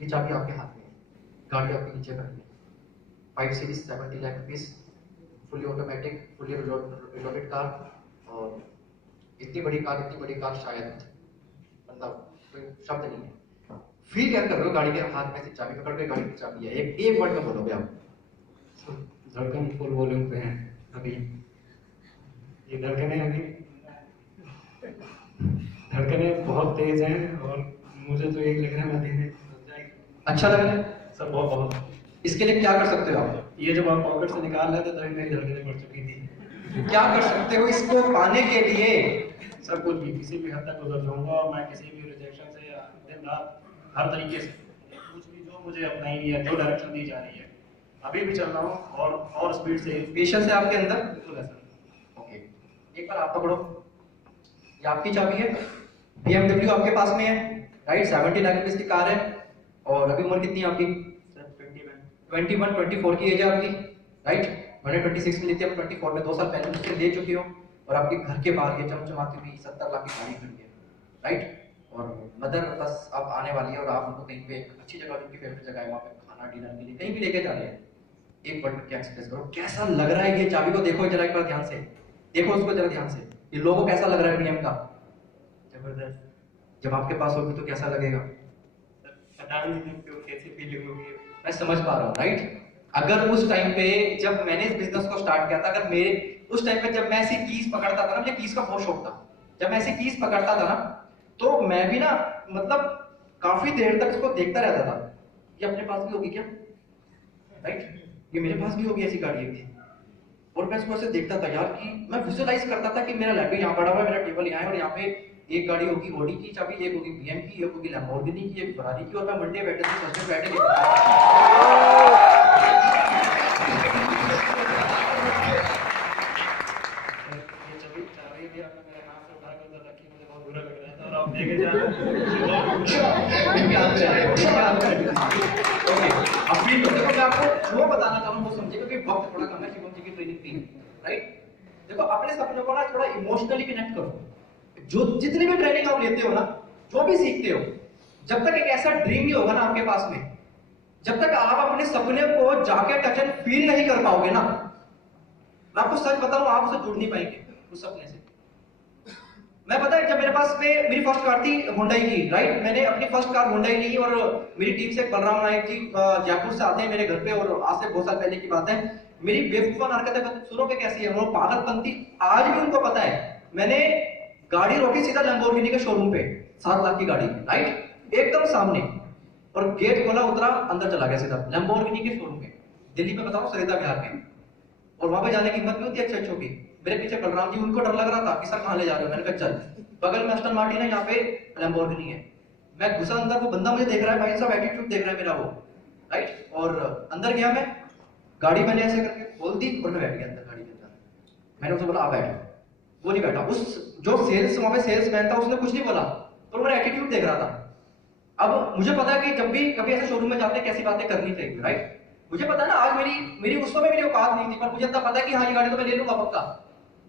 ये चाबी आपके हाथ में है, गाड़ी आपके नीचे खड़ी है, 5 series 70 lakh rupees, fully automatic, fully reloaded car. और इतनी बड़ी कार शायद मतलब कोई शब्द नहीं है। फील क्या कर रहे हो गाड़ी के हाथ में से चाबी पकड़ के? गाड़ी की चाबी है, एक वर्ड में बोलोगे आप? धड़कन फुल वॉल्यूम पे है अभी, ये धड़कने बहुत तेज हैं और मुझे तो यही लग रहा है मैं धीरे अच्छा लग रहा है सर, बहुत। इसके लिए क्या कर सकते हो आप? ये जब आप पॉकेट से निकाल रहे थे तभी मेरी धड़कनें बढ़ चुकी थी। क्या कर सकते हो इसको पाने के लिए? सर कुछ भी, किसी भी हद तक गुजर जाऊंगा और मैं किसी भी रिजेक्शन से या दिन रात हर तरीके से कुछ भी जो मुझे अपना ही है, जो डायरेक्शन दी जा रही है अभी भी चल रहा हूँ और स्पीड से। पेशेंस है आपके अंदर? बिल्कुल है सर। ओके, एक बार आप पकड़ो, ये आपकी चाबी है, BMW आपके पास में है, राइट? 70 लाख रुपए की कार है। और अभी उम्र कितनी है आपकी? 21 24 की एज है आपकी, राइट? मैंने 26 में ली थी, अब 24 में 2 साल पहले मुझसे ले चुकी हो। और आपके घर के बाहर ये चमचमाती हुई 70 लाख की गाड़ी खड़ी है, राइट? और मदर बस अब आने वाली है और आप उनको कहीं पे एक अच्छी जगह, उनकी फेवरेट जगह है, वहाँ पे खाना डिनर के लिए कहीं भी लेके जा रहे हैं। एक वर्ड क्या एक्सप्रेस करो, कैसा लग रहा है? ये चाबी को देखो जरा एक बार ध्यान से, देखो उसको जरा ध्यान से, ये लोगो कैसा लग रहा है प्रियम का? जबरदस्त। जब आपके पास होगी तो कैसा लगेगा? बता नहीं सकते कैसी फीलिंग होगी। मैं समझ पा रहा हूँ, राइट? अगर उस टाइम पे जब मैंने इस बिजनेस को स्टार्ट किया था, अगर मेरे उस टाइम पे जब मैं ऐसी कीज पकड़ता था ना, मुझे कीज का बहुत शौक था, जब मैं ऐसी कीज पकड़ता था ना तो मैं भी ना मतलब काफी देर तक इसको देखता रहता था, ये अपने पास भी होगी क्या, राइट? ये मेरे पास भी होगी ऐसी गाड़ी एक थी। और मैं इसको ऐसे देखता था यार, कि मैं विजुअलाइज करता था कि मेरा लैपटॉप यहाँ पड़ा हुआ है, मेरा टेबल यहाँ है, और यहाँ पे एक गाड़ी होगी ऑडी की चाबी, एक होगी BM की, एक होगी लैम्बोर्गिनी की, एक फरारी की, और मैं मंडे बैठे थे, थर्सडे बैठे वो बताना चाहूँ वो समझे, क्योंकि वक्त थोड़ा कम है, शिवम जी की ट्रेनिंग थी, राइट? देखो अपने सपनों को ना थोड़ा इमोशनली कनेक्ट करो। जो जितनी भी ट्रेनिंग आप लेते हो ना, जो भी सीखते हो, जब तक एक ऐसा ड्रीम नहीं होगा ना आपके पास में, जब तक आप अपने सपने को जाके टच एंड फील नहीं कर पाओगे ना, मैं आपको सच बताऊं, आप उससे जुड़ नहीं पाएंगे उस सपने से। मैं पता है, जब मेरे पास में मेरी फर्स्ट कार थी हुंडई की, राइट? मैंने अपनी फर्स्ट कार हुंडई ली, और मेरी टीम से बलराम नायक जी जयपुर से आते हैं मेरे घर पे, और आज से बहुत साल पहले की बात है। मेरी बेवकूफा हरकतें शुरू पे कैसी है, वो पागलपंती आज भी उनको पता है। मैंने गाड़ी रोकी सीधा लैम्बोर्गिनी के शोरूम पे, 7 लाख की गाड़ी, राइट? एकदम सामने, और गेट खोला, उतरा, अंदर चला गया सीधा लैम्बोर्गिनी के शोरूम पे, दिल्ली में बताओ, सरिता बिहार में। और वहां पे जाने की हिम्मत नहीं होती अच्छे अच्छों की। मेरे पीछे बलराम जी, उनको डर लग रहा था कि सर कहाँ ले जा रहे हो? मैंने कहा चल, बगल में अस्टन मार्टिन है, यहाँ पे लैम्बोर्गिनी है। मैं घुसा अंदर, वो बंदा मुझे देख रहा है, भाई साहब एटीट्यूड देख रहा है मेरा वो, राइट? और अंदर गया मैं, गाड़ी मैंने ऐसे करके खोल दी और मैं बैठ गया अंदर गाड़ी के अंदर। मैंने उससे बोला आ बैठ, वो नहीं बैठा। उस जो सेल्स वहां पे सेल्समैन था उसने कुछ नहीं बोला, तो मेरा एटीट्यूड देख रहा था। अब मुझे पता है कि जब भी कभी ऐसे शोरूम में जाते हैं कैसी बातें करनी चाहिए, राइट? मुझे पता है ना, आज मेरी उस समय मेरी औकात नहीं थी, पर मुझे इतना पता है कि हाँ ये गाड़ी तो मैं ले लूंगा पक्का,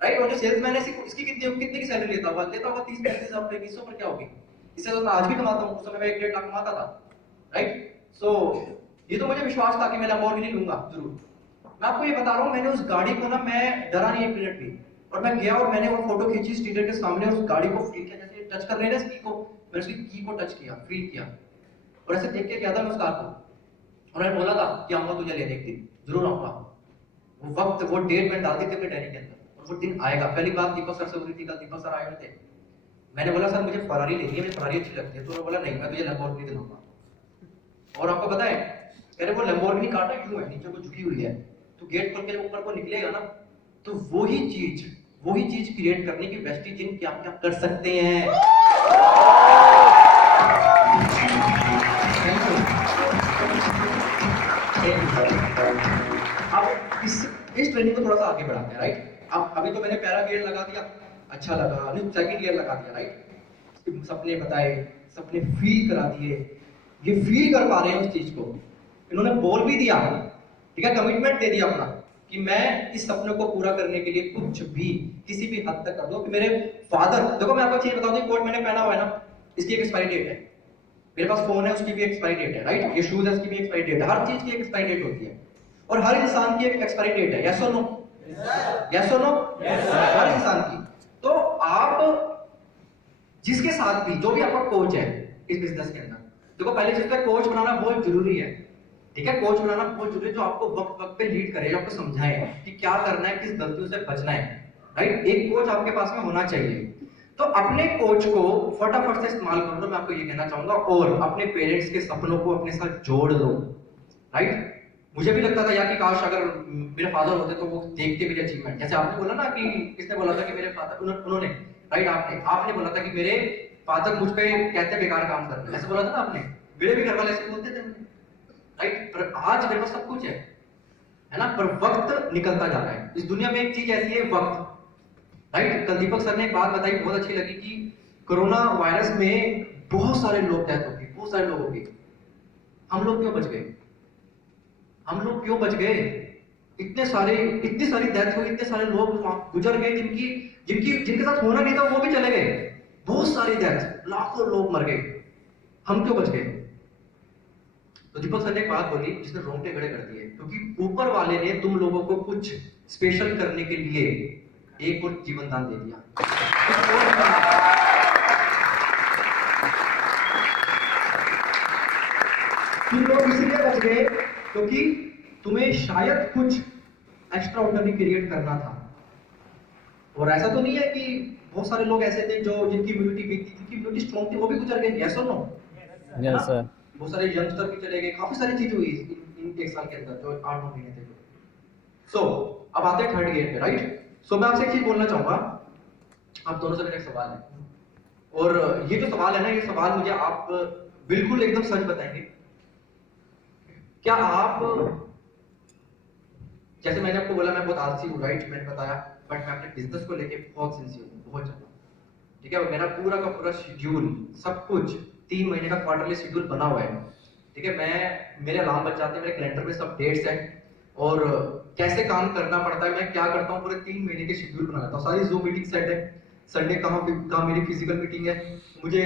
राइट? और जो सेल्समैन है इसकी कितनी की सैलरी लेता होगा? 30-35 हजार रुपए की, 100 पर क्या होगी? इससे तो मैं आज भी कमाता हूँ, उस समय मैं 1-1.5 लाख कमाता था, राइट? सो ये तो मुझे विश्वास था कि मैं लैम्बोर्गिनी लूंगा जरूर। मैं आपको ये बता रहा हूँ, मैंने उस गाड़ी को ना, मैं डरा नहीं एक मिनट भी, और मैं गया और मैंने वो फोटो खींची स्टीकर के सामने, उस गाड़ी को फील किया, जैसे टच कर रहे हैं ना इसकी को, मैंने उसकी की को टच किया, फील किया, और ऐसे देख के गया था मैं उस कार को। और मैंने बोला था कि आऊंगा तुझे लेने एक दिन, जरूर आऊंगा। वो वक्त, वो डेट मैंने डाल दी थी अपने डायरी के अंदर, और वो दिन आएगा। पहली बात दीपक सर से हो रही थी, कल दीपक सर आए हुए थे। मैंने बोला सर मुझे फरारी लेनी है, मुझे फरारी अच्छी लगती है। तो उन्होंने बोला नहीं, मैं तुझे लैम्बोर्गिनी दिलाऊंगा। और आपको पता है, कह रहे वो लैम्बोर्गिनी कार ना क्यों है, नीचे को झुकी हुई है, तो गेट खोल के जब ऊपर को निकलेगा ना, तो वही चीज क्रिएट करने की बेस्ट चीज क्या क्या कर सकते हैं। अब इस ट्रेनिंग को थोड़ा सा आगे बढ़ाते हैं, राइट? अब अभी तो मैंने पहला गियर लगा दिया, अच्छा लगा, अभी सेकंड गियर लगा दिया, राइट? सपने बताए, सपने फील करा दिए, ये फील कर पा रहे हैं उस चीज को, इन्होंने बोल भी दिया, ठीक है, कमिटमेंट दे दिया अपना कि मैं इस सपने को पूरा करने के लिए कुछ भी किसी भी हद तक कर दो। कि मेरे फादर, देखो मैं आपको चीज बताऊं, कोट मैंने पहना हुआ है ना, इसकी एक एक्सपायरी डेट है, मेरे पास फोन है, उसकी भी एक्सपायरी डेट है, राइट? ये शूज है, उसकी भी एक्सपायरी डेट है। हर चीज की एक एक्सपायरी डेट होती है और हर इंसान की एक एक्सपायरी डेट है। यस और नो? यस और नो? हर इंसान की। तो आप जिसके साथ भी, जो भी आपका कोच है इस बिजनेस के अंदर, देखो पहले चीज का कोच बनाना बहुत जरूरी है, ठीक है? कोच बनाना बहुत जरूरी है जो आपको वक्त वक्त पे लीड करे, जो आपको समझाए कि क्या करना है, किस गलतियों से बचना है, राइट? एक कोच आपके पास में होना चाहिए। तो अपने कोच को फटाफट से इस्तेमाल कर लो, मैं आपको ये कहना चाहूंगा। और अपने पेरेंट्स के सपनों को अपने साथ जोड़ लो, राइट? मुझे भी लगता था यार कि काश अगर मेरे फादर होते तो वो देखते मेरे अचीवमेंट, जैसे आपने बोला ना कि किसने बोला था कि मेरे फादर, उन्होंने, राइट? आपने बोला था कि मेरे फादर मुझ पे कहते बेकार काम करते हैं, ऐसे बोला था ना आपने। मेरे भी घर वाले ऐसे बोलते थे मुझे, राइट? पर आज मेरे पास सब कुछ है ना? पर वक्त निकलता जा रहा है। इस दुनिया में एक चीज ऐसी है, वक्त, राइट? कल दीपक सर ने एक बात बताई, बहुत अच्छी लगी कि कोरोना वायरस में बहुत सारे लोग डेथ हो गए, बहुत सारे लोगों की। हम लोग क्यों बच गए? हम लोग क्यों बच गए? इतनी सारी डेथ हुई, इतने सारे लोग गुजर गए जिनके साथ होना नहीं था, वो भी चले गए। बहुत सारी डेथ, लाखों लोग मर गए, हम क्यों बच गए? तो दीपक सर ने एक बात बोली जिसने रोंगटे खड़े कर दिए, क्योंकि ऊपर वाले ने तुम लोगों को कुछ स्पेशल करने के लिए एक और जीवन दान दे दिया। तुम लोग इसलिए बच गए क्योंकि तुम्हें शायद कुछ एक्स्ट्रा ऑर्डिनरी क्रिएट करना था। और ऐसा तो नहीं है कि बहुत सारे लोग ऐसे थे जो जिनकी इम्यूनिटी वीक थी, जिनकी इम्यूनिटी स्ट्रॉन्ग थी, वो भी गुजर गए। यस और नो? Yes sir. बहुत सारे यंगस्टर भी चले गए, काफी सारी चीज हुई इन एक साल के अंदर, जो 8-9 महीने थे। सो अब आते हैं थर्ड ईयर पे, राइट? सो मैं आपसे एक चीज बोलना चाहूंगा, आप दोनों से मेरा एक सवाल है, और ये जो सवाल है ना, ये सवाल मुझे आप बिल्कुल एकदम सच बताएंगे। क्या आप, जैसे मैंने आपको बोला मैं बहुत आलसी हूँ, राइट? मैंने बताया, बट मैं अपने बिजनेस को लेके बहुत सिंसियर हूँ, बहुत ज्यादा, ठीक है? मेरा पूरा का पूरा शेड्यूल, सब कुछ 3 महीने का क्वार्टरली शेड्यूल बना हुआ है, ठीक है? मेरे अलार्म बज जाते हैं, मेरे कैलेंडर में सब डेट्स हैं और कैसे काम करना पड़ता है, मैं क्या करता हूँ, पूरे 3 महीने के शेड्यूल बना लेता हूँ। सारी जूम मीटिंग सेट है, संडे कहाँ मेरी फिजिकल मीटिंग है, मुझे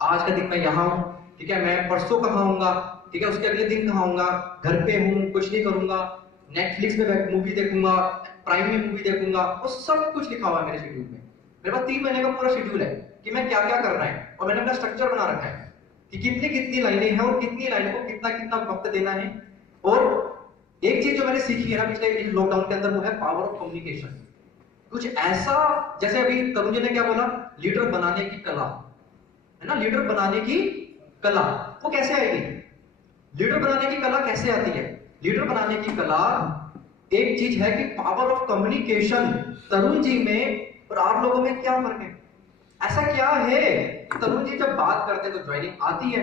आज का दिन मैं यहाँ हूँ, ठीक है? मैं परसों कहाँ आऊंगा, ठीक है? उसके अगले दिन कहाँ आऊंगा, घर पे हूँ, कुछ नहीं करूंगा, नेटफ्लिक्स में मूवी देखूंगा, प्राइम में मूवी देखूंगा, वो सब कुछ लिखा हुआ है मेरे शेड्यूल में। मेरे पास 3 महीने का पूरा शेड्यूल है कि मैं क्या क्या करना है, और मैंने अपना स्ट्रक्चर बना रखा है कि कितनी लाइनें हैं और कितनी लाइनों को कितना वक्त देना है। और एक चीज जो मैंने सीखी है ना पिछले लॉकडाउन के अंदर, वो है पावर ऑफ कम्युनिकेशन। कुछ ऐसा, जैसे अभी तरुण जी ने क्या बोला, लीडर बनाने की कला, है ना? लीडर बनाने की कला, वो कैसे आएगी? लीडर बनाने की कला कैसे आती है? लीडर बनाने की कला एक चीज है कि power of communication Tarun ji में और आप लोगों में क्या फर्क है? ऐसा क्या है कि तरुण जी जब बात करते हैं तो ज्वाइनिंग आती है,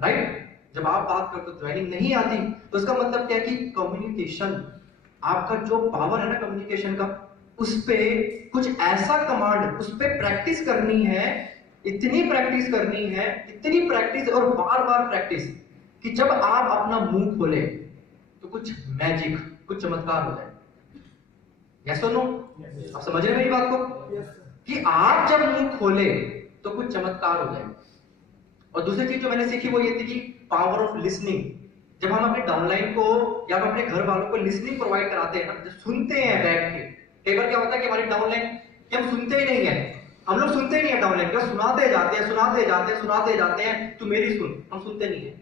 राइट? जब आप बात करते हो तो ज्वाइनिंग नहीं आती, तो इसका मतलब क्या है कि कम्युनिकेशन, आपका जो पावर है ना कम्युनिकेशन का, उस पे कुछ ऐसा कमांड, उस पे प्रैक्टिस करनी है, इतनी प्रैक्टिस करनी है, इतनी प्रैक्टिस और बार बार प्रैक्टिस, कि जब आप अपना मुंह खोले तो कुछ मैजिक, कुछ चमत्कार हो जाए। यस और नो? आप समझ रहे हैं मेरी बात को? कि आप जब मुंह खोले तो कुछ चमत्कार हो जाए। और दूसरी चीज जो मैंने सीखी वो ये थी कि पावर ऑफ लिसनिंग। जब हम अपने डाउनलाइन को या हम अपने घर वालों को लिसनिंग प्रोवाइड कराते हैं ना, जब सुनते हैं बैठ के, कई बार क्या होता है कि हमारी डाउनलाइन कि हम सुनते ही नहीं है, हम लोग सुनते ही नहीं है डाउनलाइन का, सुनाते जाते हैं, तू मेरी सुन, हम सुनते नहीं है।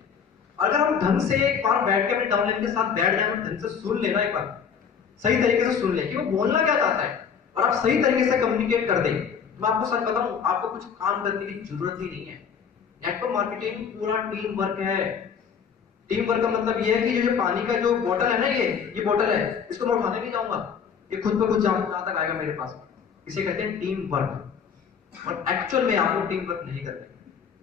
अगर हम ढंग से एक बार बैठ के अपने डाउनलाइन के साथ बैठ जाए और ढंग से सुन लेना, एक बार सही तरीके से सुन ले कि वो बोलना क्या चाहता है, और आप सही तरीके से कम्युनिकेट कर दें, मैं आपको सच बताऊं, आपको कुछ काम करने की जरूरत ही नहीं है। नेटवर्क मार्केटिंग पूरा टीम वर्क है। टीम वर्क का मतलब ये है कि ये जो पानी का जो बोतल है ना, ये बोतल है, इसको मैं उठाने नहीं जाऊंगा, ये खुद ब खुद जहां तक आएगा मेरे पास। इसे कहते हैं टीम वर्क। और एक्चुअल में आप लोग टीम वर्क नहीं करते,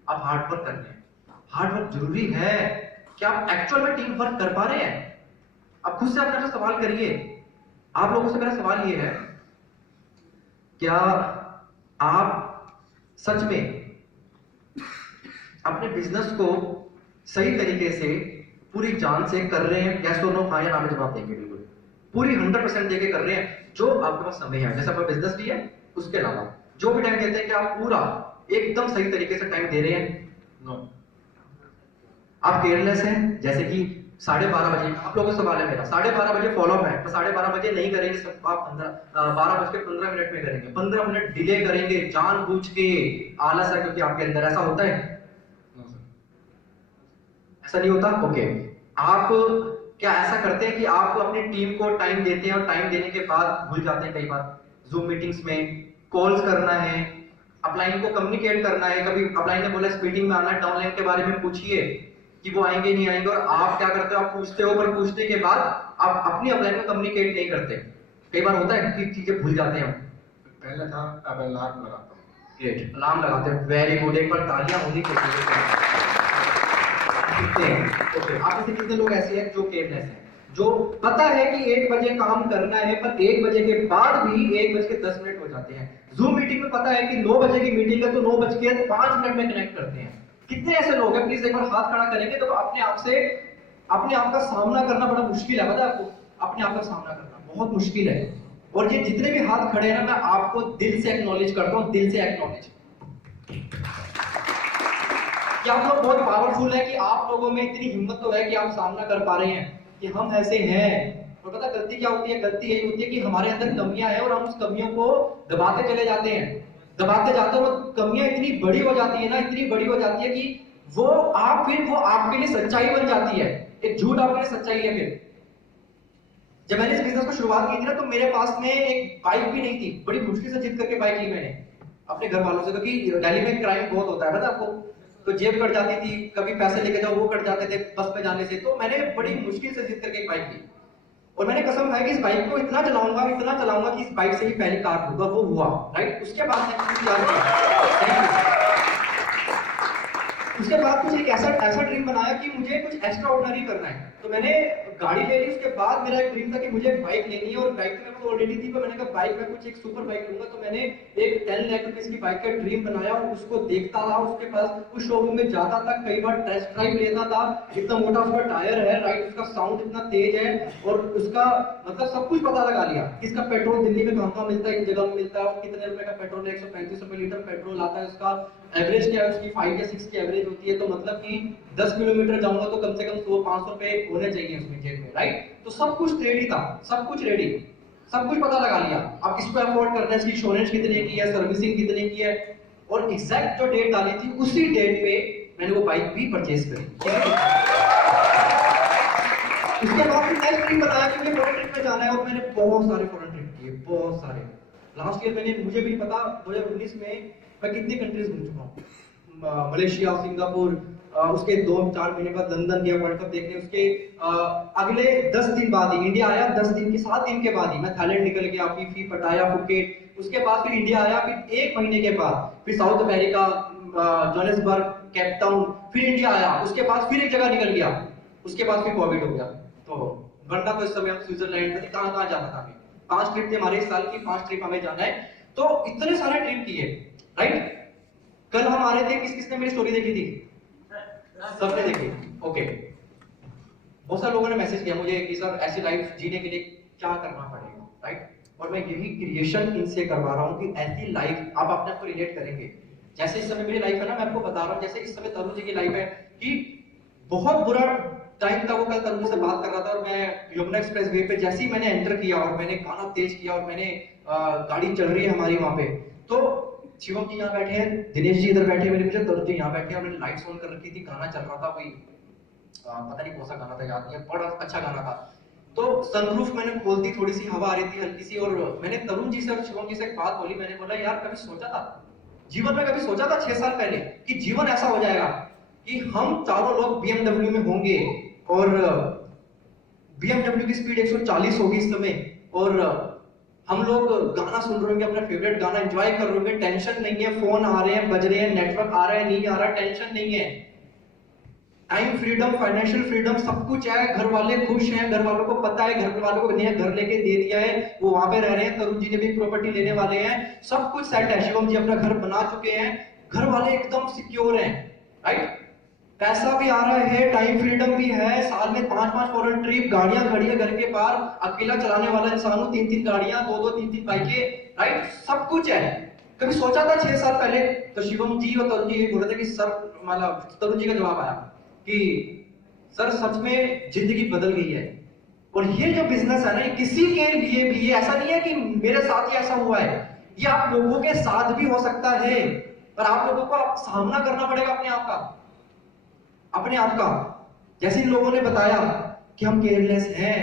आप हार्ड वर्क करते हैं। हार्ड वर्क जरूरी है। क्या आप एक्चुअल में टीम वर्क कर पा रहे हैं? आप खुद से अपना सवाल करिए। आप लोगों से मेरा सवाल ये है, क्या आप सच में अपने बिजनेस को सही तरीके से पूरी जान से कर रहे हैं? यस और नो, हाँ या ना में जवाब देंगे। बिल्कुल पूरी 100% देके कर रहे हैं जो आपके पास समय है, जैसे आपका बिजनेस भी है, उसके अलावा जो भी टाइम देते हैं, क्या आप पूरा एकदम सही तरीके से टाइम दे रहे हैं? नो। आप केयरलेस हैं, जैसे कि 12:30 बजे, आप लोगों से सवाल है मेरा, 12:30 बजे फॉलो अप है, तो 12:30 बजे नहीं करेंगे सब, आप 12:15 में करेंगे, 15 मिनट डिले करेंगे जानबूझ के, आलस है क्योंकि आपके अंदर, ऐसा होता है? ऐसा नहीं होता? ओके। आप क्या ऐसा करते हैं कि आप अपनी टीम को टाइम देते हैं और टाइम देने के बाद भूल जाते हैं कई बार? जूम मीटिंग्स में कॉल्स करना है, अपलाइन को कम्युनिकेट करना है, कभी अपलाइन ने बोला इस मीटिंग में आना है, डाउनलाइन के बारे में पूछिए कि वो आएंगे नहीं आएंगे, और आप क्या करते हो, आप पूछते हो, पर पूछने के बाद आप अपनी अपलाइन को कम्युनिकेट नहीं करते। कई बार होता है कि चीजें भूल जाते हैं हम। पहले था, अब अलार्म लगाता हूँ। ग्रेट, अलार्म लगाते हैं, वेरी गुड, एक बार तालियां होनी चाहिए। ओके, आप में से कितने लोग ऐसे हैं जो केयरलेस हैं, जो पता है कि 1 बजे काम करना है, पर 1 बजे के बाद भी 1:10 हो जाते हैं। जूम मीटिंग में पता है कि 9 बजे की मीटिंग है, तो 9:05 में कनेक्ट करते हैं। कितने ऐसे लोग हैं, प्लीज एक बार हाथ खड़ा करेंगे तो अपने आप का सामना करना बड़ा मुश्किल है, पता है आपको? अपने आप का सामना करना बहुत मुश्किल है। और ये जितने भी हाथ खड़े हैं ना, मैं आपको दिल से एक्नॉलेज करता हूँ, दिल से एक्नॉलेज कि आप लोग बहुत पावरफुल है, कि आप लोगों में इतनी हिम्मत तो है कि आप सामना कर पा रहे हैं कि हम ऐसे हैं। और पता गलती क्या होती है? गलती यही होती है कि हमारे अंदर कमियां हैं और हम उस कमियों को दबाते चले जाते हैं, दबाते जाते हैं, और कमियां इतनी बड़ी हो जाती है ना, इतनी बड़ी हो जाती है कि वो आपके लिए सच्चाई बन जाती है, एक झूठ आपके लिए सच्चाई है। फिर जब मैंने इस बिजनेस को शुरुआत की थी ना, तो मेरे पास में एक बाइक भी नहीं थी, बड़ी मुश्किल से जिद करके बाइक ली मैंने अपने घर वालों से, क्योंकि दिल्ली में क्राइम बहुत होता है ना आपको, तो जेब कट जाती थी, कभी पैसे लेके जाओ वो कट जाते थे बस में जाने से, तो मैंने बड़ी मुश्किल से जिद करके एक बाइक ली, और मैंने कसम खाई कि इस बाइक को इतना चलाऊंगा कि इस बाइक से ही पहली कार लूंगा। वो हुआ, राइट? उसके बाद उसके बाद कुछ एक ऐसा ड्रीम बनाया कि मुझे कुछ एक्स्ट्रा ऑर्डिनरी करना है, तो मैंने गाड़ी ले ली। उसके बाद मेरा एक ड्रीम था कि मुझे बाइक लेनी है, और बाइक तो मेरे को ऑलरेडी थी, पर मैंने कहा बाइक में कुछ एक सुपर बाइक लूंगा, तो मैंने एक 10 लाख रुपए की बाइक का ड्रीम बनाया, और उसको देखता था, उसके पास उस शोरूम में जाता था, कई बार टेस्ट ड्राइव लेता था, इतना मोटा उसका टायर है, राइट? उसका साउंड इतना तेज है, और उसका मतलब सब कुछ पता लगा लिया कि इसका पेट्रोल दिल्ली में कहाँ मिलता है, इन जगह में मिलता है, और कितने रुपए का पेट्रोल है, 135 रुपए लीटर पेट्रोल आता है, उसका एवरेज क्या है, उसकी 5 या 6 की एवरेज होती है, तो मतलब कि 10 किलोमीटर जाऊंगा तो कम से कम 100-500 रुपए होने चाहिए उसमें जेब में, राइट? तो सब कुछ रेडी था, सब कुछ रेडी, सब कुछ पता लगा लिया। आप किसको अफोर्ड करना है, इसकी इंश्योरेंस कितने की है, सर्विसिंग कितने की है, और एग्जैक्ट जो डेट डाली थी उसी डेट पे मैंने वो बाइक भी परचेज करी। उसके बाद फिर नेक्स्ट ट्रिप बनाया कि मुझे फॉरेन ट्रिप में जाना है, और मैंने बहुत सारे फॉरेन ट्रिप किए, बहुत सारे। लास्ट ईयर मैंने, मुझे भी पता 2019 में मैं कितनी कंट्रीज घूम चुका हूँ, मलेशिया, सिंगापुर, उसके 2-4 महीने बाद लंदन गया वर्ल्ड कप देखने, उसके अगले 10 दिन बाद ही इंडिया आया, 10 दिन के 7 दिन के बाद ही मैं थाईलैंड निकल गया, फीफी, पटाया, फुकेट, उसके बाद फिर इंडिया आया, फिर 1 महीने के बाद फिर south America, Johannesburg, Cape Town, फिर इंडिया आया, उसके बाद फिर एक जगह निकल गया, उसके बाद फिर कोविड हो गया, तो वरना तो इस समय हम स्विट्जरलैंड में कहाँ जाना था हमें। 5 ट्रिप थे हमारे इस साल की, 5 ट्रिप हमें जाना है, तो इतने सारे ट्रिप किए, राइट? कल हम आ रहे थे, किसने मेरी स्टोरी देखी थी? सबने देखी, ओके। बहुत सारे लोगों ने मैसेज किया मुझे कि सर ऐसी लाइफ जीने के लिए क्या करना पड़ेगा, राइट? और मैं यही क्रिएशन इनसे करवा रहा हूँ कि ऐसी लाइफ आप अपने आप को रिलेट करेंगे। जैसे इस समय मेरी लाइफ है ना, मैं आपको बता रहा हूँ, जैसे इस समय तरुण जी की लाइफ है कि बहुत बुरा टाइम था, वो कल तरुण से बात कर रहा था, और मैं यमुना एक्सप्रेस वे पे जैसे ही मैंने एंटर किया और मैंने गाना तेज किया, और मैंने गाड़ी चल रही है हमारी वहां पे, तो शिवम जी यहाँ बैठे हैं, दिनेश जी इधर बैठे हैं मेरे पीछे, तरुण जी यहाँ बैठे हैं, और मैंने लाइट्स ऑन कर रखी थी, गाना चल रहा था, कोई पता नहीं कौन सा गाना था, याद नहीं है, बड़ा अच्छा गाना था। तो सनरूफ मैंने खोल दी, थोड़ी सी हवा आ रही थी हल्की सी, और मैंने तरुण जी से और शिवम जी से एक बात बोली, मैंने बोला यार कभी सोचा था जीवन में, कभी सोचा था 6 साल पहले कि जीवन ऐसा हो जाएगा कि हम चारों लोग BMW में होंगे, और BMW की स्पीड 140 होगी इस समय, और हम लोग गाना सुन रहे होंगे, अपना फेवरेट गाना एंजॉय कर रहे होंगे, टेंशन नहीं है, फोन आ रहे हैं, बज रहे हैं, नेटवर्क आ रहा है, नहीं आ रहा, टेंशन नहीं है, टाइम फ्रीडम, फाइनेंशियल फ्रीडम, सब कुछ है, घर वाले खुश हैं, घर वालों को पता है, घर वालों को नया घर लेके दे दिया है, वो वहां पे रह रहे हैं, तरुण जी ने भी प्रॉपर्टी लेने वाले हैं, सब कुछ सेट है, शिवम जी अपना घर बना चुके हैं, घर वाले एकदम सिक्योर हैं, राइट? पैसा भी आ रहा है, टाइम फ्रीडम भी है, साल में 5-5 फॉरेन ट्रिप, गाड़ियां खड़ी है घर के पार, अकेला चलाने वाला इंसान हूं, 3-3 गाड़ियां, 2-2, 3-3 बाइकें, राइट? सब कुछ है। कभी सोचा था 6 साल पहले? तो शिवम जी और तरुण जी बोल रहे थे कि सर, मतलब तरुण जी का जवाब आया कि सर सच में जिंदगी बदल गई है। और ये जो बिजनेस है ना, ये किसी के लिए भी, ये ऐसा नहीं है कि मेरे साथ ही ऐसा हुआ है, ये आप लोगों के साथ भी हो सकता है। पर आप लोगों को आप सामना करना पड़ेगा अपने आप का, अपने आप का। जैसे इन लोगों ने बताया कि हम केयरलेस हैं,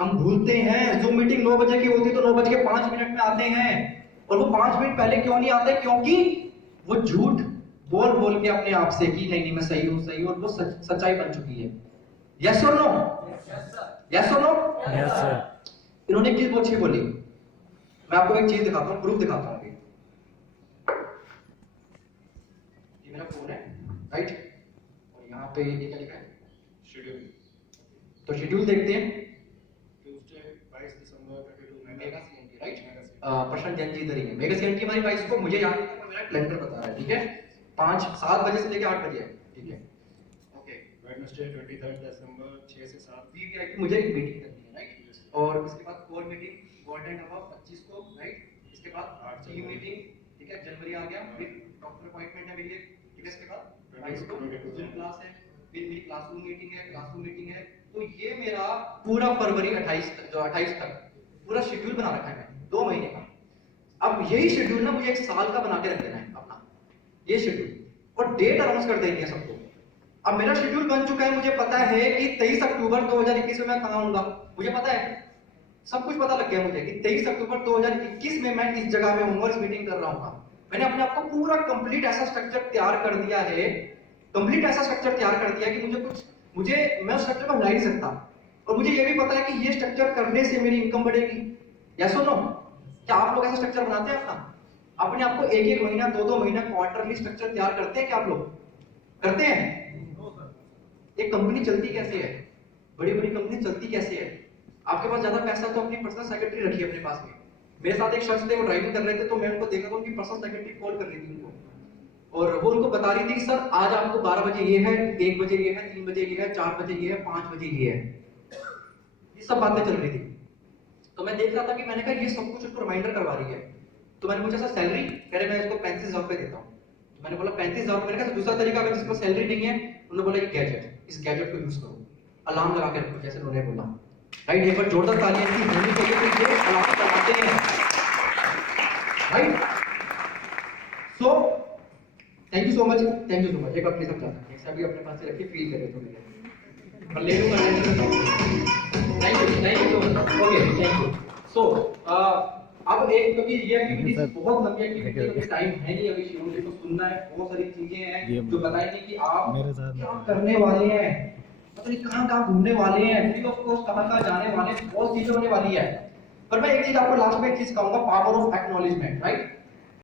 हम भूलते हैं, जूम मीटिंग 9 बजे की होती तो 9:05 में आते हैं, और वो 5 मिनट पहले क्यों नहीं आते? क्योंकि वो झूठ बोल बोल के अपने आप से कि नहीं नहीं मैं सही हूं, सही हूं, और वो सच्चाई बन चुकी है। यस और नो? यस और नो? Yes sir. इन्होंने एक चीज बहुत अच्छी बोली, मैं आपको एक चीज दिखाता हूं, प्रूफ दिखाता हूं। ये मेरा फोन है, राइट, और यहाँ पे ये क्या लिखा है? शेड्यूल। तो शेड्यूल देखते हैं। ट्यूसडे 22 दिसंबर 32 मेगा सीएनटी, राइट, प्रशांत जैन जी इधर ही है। मेगा सीएनटी हमारी 22 को, मुझे याद नहीं था, मेरा कैलेंडर बता रहा है, ठीक है, 7 बजे से लेकर 8 बजे है, ठीक है, ओके। वेडनेसडे 23 दिसंबर 6 से 7 वीवीआईपी मुझे एक मीटिंग करनी है, राइट, और इसके बाद कोर मीटिंग गोल्डन अवर 25 को, राइट, इसके बाद टीम मीटिंग, ठीक है, जनवरी आ गया, फिर डॉक्टर अपॉइंटमेंट है मेरी, ठीक है, इसके बाद 22 को जूम क्लास है, फिर मेरी क्लासरूम मीटिंग है, क्लासरूम मीटिंग है। तो ये मेरा पूरा फरवरी 28 तक, जो 28 तक पूरा शेड्यूल बना रखा है मैंने, 2 महीने का। अब यही शेड्यूल ना मुझे 1 साल का बना के रख देना है अपना, ये शेड्यूल, और डेट अनाउंस कर देनी है सबको। अब मेरा शेड्यूल बन चुका है, मुझे पता है कि 23 अक्टूबर 2021 में मैं कहाँ आऊंगा, मुझे पता है, सब कुछ पता लग गया मुझे कि 23 अक्टूबर 2021 में मैं इस जगह में हूँ, इस मीटिंग कर रहा हूँ। मैंने अपने आप को पूरा कंप्लीट ऐसा स्ट्रक्चर तैयार कर दिया है, कंप्लीट ऐसा स्ट्रक्चर तैयार कर दिया कि मैं उस स्ट्रक्चर को हिला ही नहीं सकता। और मुझे ये भी पता है कि ये स्ट्रक्चर करने से मेरी इनकम बढ़ेगी। यस और नो? क्या आप लोग ऐसा स्ट्रक्चर बनाते हैं अपने आप को 1-1 महीना 2-2 महीना क्वार्टरली स्ट्रक्चर तैयार करते हैं? क्या आप लोग करते हैं? एक कंपनी चलती कैसे है, बड़ी बड़ी कंपनी चलती कैसे है? आपके पास ज्यादा पैसा तो अपनी पर्सनल सेक्रेटरी रखिए अपने पास में। मेरे साथ एक शख्स थे, वो ड्राइविंग कर रहे थे, तो मैं उनको देखा तो उनकी पर्सनल सेक्रेटरी कॉल कर रही थी उनको, और वो उनको बता रही थी कि सर आज आपको 12 बजे ये है, 1 बजे ये है, 3 बजे ये है, 4 बजे ये है, 5 बजे ये है। ये सब बातें चल रही थी। तो मैं देख रहा था कि मैंने कहा ये सब कुछ उसको रिमाइंडर करवा रही है। तो मैंने पूछा सर सैलरी? कह रहे मैं इसको 35,000 रुपए देता हूँ। तो मैंने बोला 35,000? मैंने कहा दूसरा तरीका, अगर जिसको सैलरी नहीं है, उन्होंने बोला ये गैजेट, इस गैजेट को यूज करो, अलार्म लगा के रखो, जैसे उन्होंने बोला, राइट। एक बार जोरदार तालियां इनकी होनी चाहिए कि ये अलार्म लगाते हैं, right. So thank you so much, thank you so much. एक बार प्लीज समझा सकते हैं, सभी अपने पास से रखिए, फील करें थोड़ी, पर ले लूंगा, thank you so much, okay, thank you. So अब एक, क्योंकि ये एक्टिविटी बहुत लंबी एक्टिविटी है, टाइम है नहीं अभी शेड्यूल को सुनना है, बहुत सारी चीजें हैं जो बताएंगे कि आप क्या करने वाले हैं, पता नहीं कहाँ घूमने वाले हैं, फ्री ऑफ कॉस्ट कहाँ जाने वाले हैं, बहुत चीजें होने वाली है। पर मैं एक चीज आपको लास्ट में एक चीज कहूंगा, पावर ऑफ एक्नॉलेजमेंट, राइट।